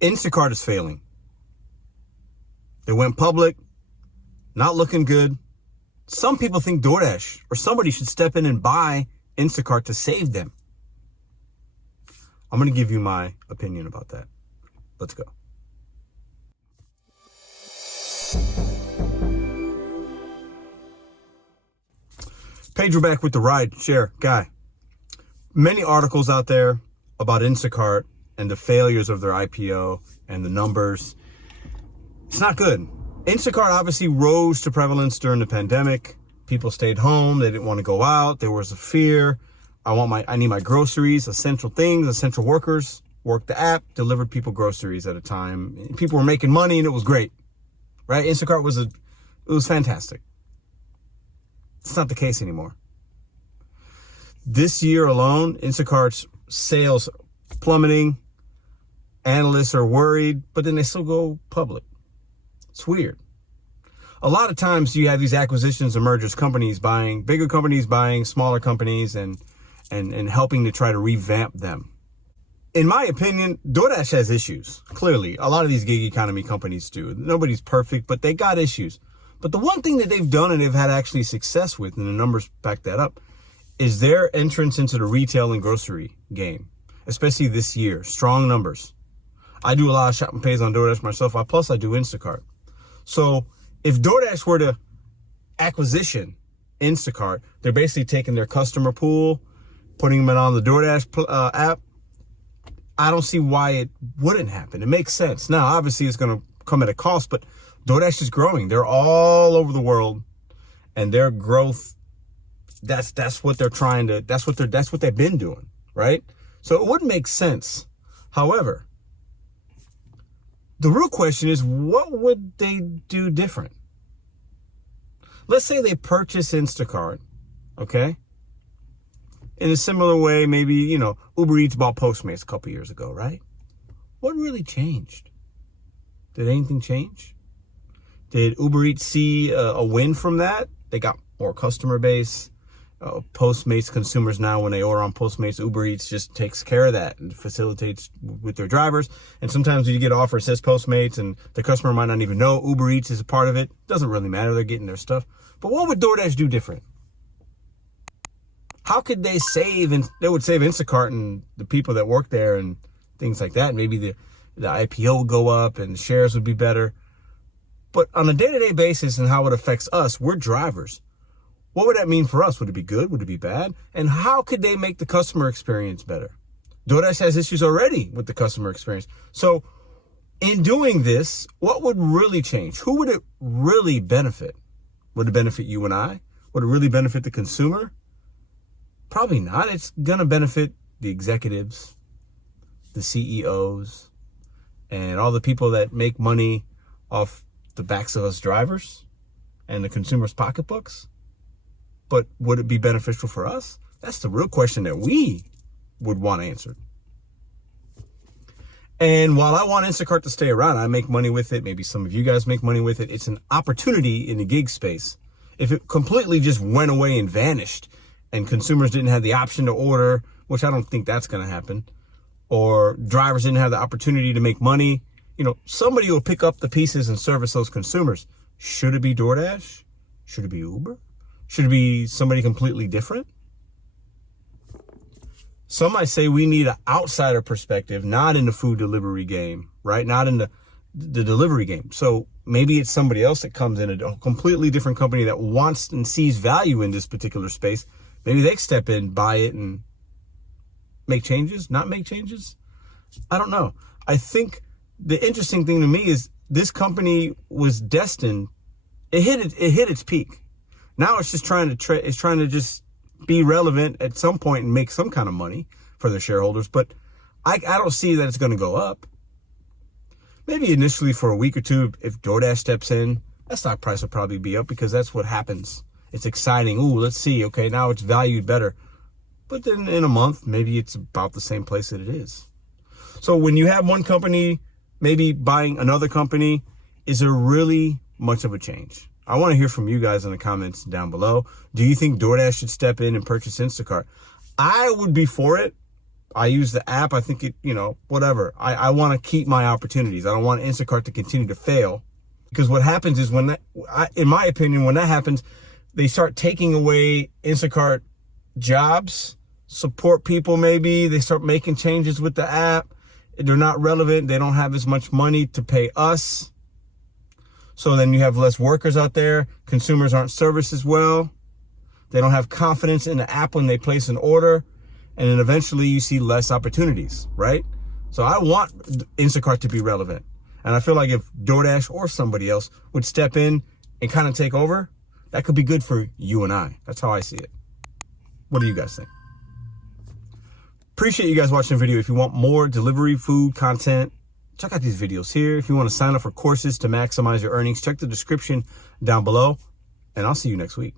Instacart is failing. They went public, not looking good. Some people think DoorDash or somebody should step in and buy Instacart to save them. I'm going to give you my opinion about that. Let's go. Pedro back with the RideShare Guy. Many articles out there about Instacart and the failures of their IPO and the numbers. It's not good. Instacart obviously rose to prevalence during the pandemic. People stayed home. They didn't want to go out. There was a fear. I need my groceries, essential things, essential workers. Worked the app, delivered people groceries at a time. People were making money and it was great, right? Instacart it was fantastic. It's not the case anymore. This year alone, Instacart's sales plummeting. Analysts are worried, but then they still go public. It's weird. A lot of times you have these acquisitions and mergers, bigger companies buying smaller companies and helping to try to revamp them. In my opinion, DoorDash has issues. Clearly, a lot of these gig economy companies do. Nobody's perfect, but they got issues. But the one thing that they've done and they've had actually success with, and the numbers back that up, is their entrance into the retail and grocery game, especially this year. Strong numbers. I do a lot of shopping pays on DoorDash myself. Plus, I do Instacart. So if DoorDash were to acquisition Instacart, they're basically taking their customer pool, putting them on the DoorDash app. I don't see why it wouldn't happen. It makes sense. Now, obviously, it's going to come at a cost, but DoorDash is growing. They're all over the world, and their growth, that's what they're trying to, that's what they've been doing, right? So it would make sense. However, the real question is, what would they do different? Let's say they purchase Instacart, okay? In a similar way, maybe, Uber Eats bought Postmates a couple years ago, right? What really changed? Did anything change? Did Uber Eats see a win from that? They got more customer base. Postmates consumers now, when they order on Postmates, Uber Eats just takes care of that and facilitates with their drivers. And sometimes when you get an offer, it says Postmates, and the customer might not even know Uber Eats is a part of it. Doesn't really matter. They're getting their stuff. But what would DoorDash do different? How could they save? And they would save Instacart and the people that work there and things like that. Maybe the IPO would go up and shares would be better. But on a day-to-day basis and how it affects us, we're drivers. What would that mean for us? Would it be good? Would it be bad? And how could they make the customer experience better? DoorDash has issues already with the customer experience. So in doing this, what would really change? Who would it really benefit? Would it benefit you and I? Would it really benefit the consumer? Probably not. It's going to benefit the executives, the CEOs, and all the people that make money off the backs of us drivers and the consumers' pocketbooks. But would it be beneficial for us? That's the real question that we would want answered. And while I want Instacart to stay around, I make money with it. Maybe some of you guys make money with it. It's an opportunity in the gig space. If it completely just went away and vanished and consumers didn't have the option to order, which I don't think that's going to happen, or drivers didn't have the opportunity to make money, somebody will pick up the pieces and service those consumers. Should it be DoorDash? Should it be Uber? Should it be somebody completely different? Some might say we need an outsider perspective, not in the food delivery game, right? Not in the delivery game. So maybe it's somebody else that comes in, a completely different company that wants and sees value in this particular space. Maybe they step in, buy it, and make changes, not make changes. I don't know. I think the interesting thing to me is this company was destined. It hit its peak. Now it's just trying to just be relevant at some point and make some kind of money for their shareholders. But I don't see that it's going to go up. Maybe initially for a week or two, if DoorDash steps in, that stock price will probably be up because that's what happens. It's exciting. Ooh, let's see. Okay, now it's valued better. But then in a month, maybe it's about the same place that it is. So when you have one company maybe buying another company, is there really much of a change? I want to hear from you guys in the comments down below. Do you think DoorDash should step in and purchase Instacart? I would be for it. I use the app. I think it, whatever. I want to keep my opportunities. I don't want Instacart to continue to fail, because what happens is in my opinion, when that happens, they start taking away Instacart jobs, support people. Maybe they start making changes with the app. They're not relevant. They don't have as much money to pay us. So then you have less workers out there. Consumers aren't serviced as well. They don't have confidence in the app when they place an order. And then eventually you see less opportunities, right? So I want Instacart to be relevant. And I feel like if DoorDash or somebody else would step in and kind of take over, that could be good for you and I. That's how I see it. What do you guys think? Appreciate you guys watching the video. If you want more delivery food content, check out these videos here. If you want to sign up for courses to maximize your earnings, check the description down below. And I'll see you next week.